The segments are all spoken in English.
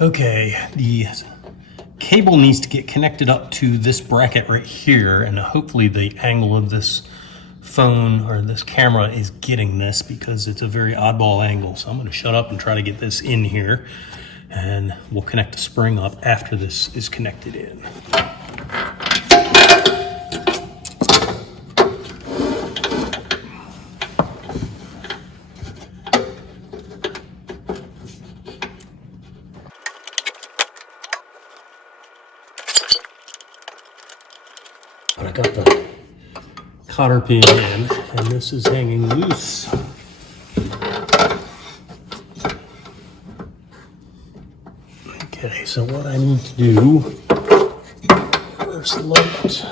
Okay, the cable needs to get connected up to this bracket right here, and hopefully the angle of this phone or this camera is getting this, because it's a very oddball angle. So I'm going to shut up and try to get this in here, and we'll connect the spring up after this is connected in. But I got the cotter pin in, and this is hanging loose. Okay, so what I need to do, where's the light?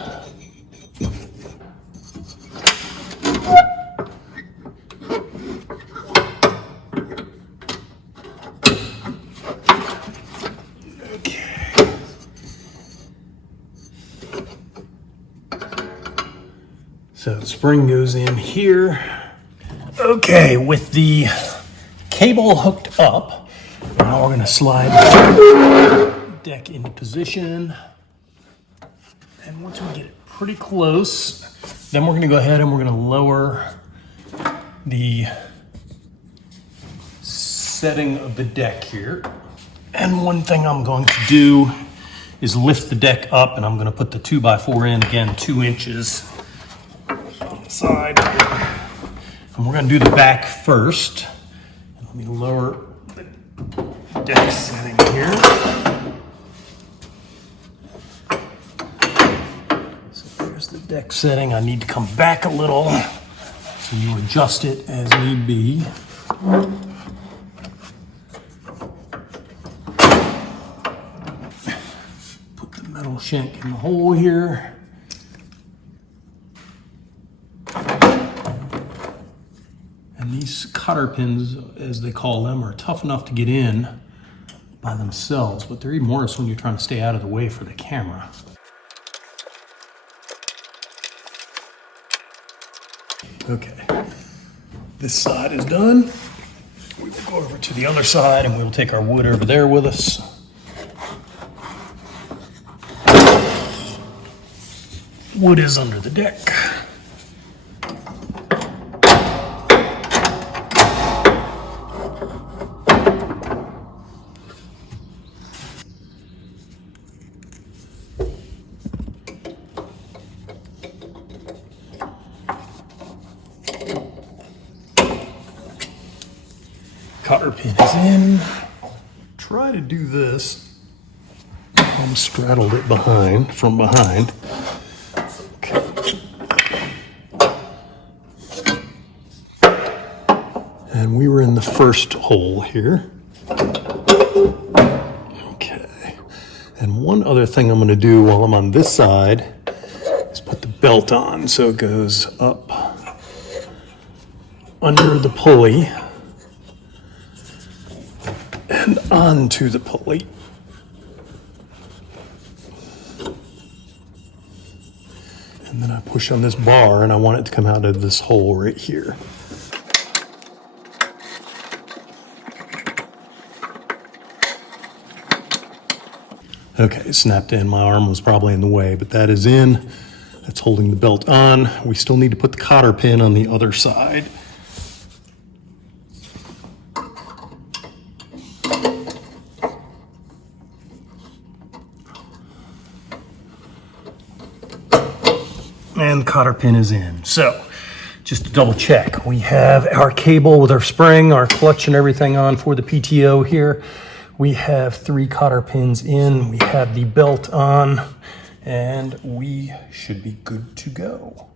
So the spring goes in here. Okay, with the cable hooked up, now we're gonna slide the deck into position. And once we get it pretty close, then we're gonna go ahead and we're gonna lower the setting of the deck here. And one thing I'm going to do is lift the deck up, and I'm gonna put the 2x4 in, again, 2 inches. Side, and we're going to do the back first. Let me lower the deck setting here. So there's the deck setting. I need to come back a little, so you adjust it as need be. Put the metal shank in the hole here. And these cotter pins, as they call them, are tough enough to get in by themselves, but they're even worse when you're trying to stay out of the way for the camera. Okay, this side is done. We will go over to the other side, and we will take our wood over there with us. Wood is under the deck. Cotter pin is in. Try to do this. I'm straddled it from behind. Okay. And we were in the first hole here. Okay. And one other thing I'm going to do while I'm on this side is put the belt on, so it goes up under the pulley and onto the pulley. And then I push on this bar, and I want it to come out of this hole right here. Okay, it snapped in. My arm was probably in the way, but that is in. That's holding the belt on. We still need to put the cotter pin on the other side. And the cotter pin is in. So, just to double check, we have our cable with our spring, our clutch and everything on for the PTO here. We have 3 cotter pins in, we have the belt on, and we should be good to go.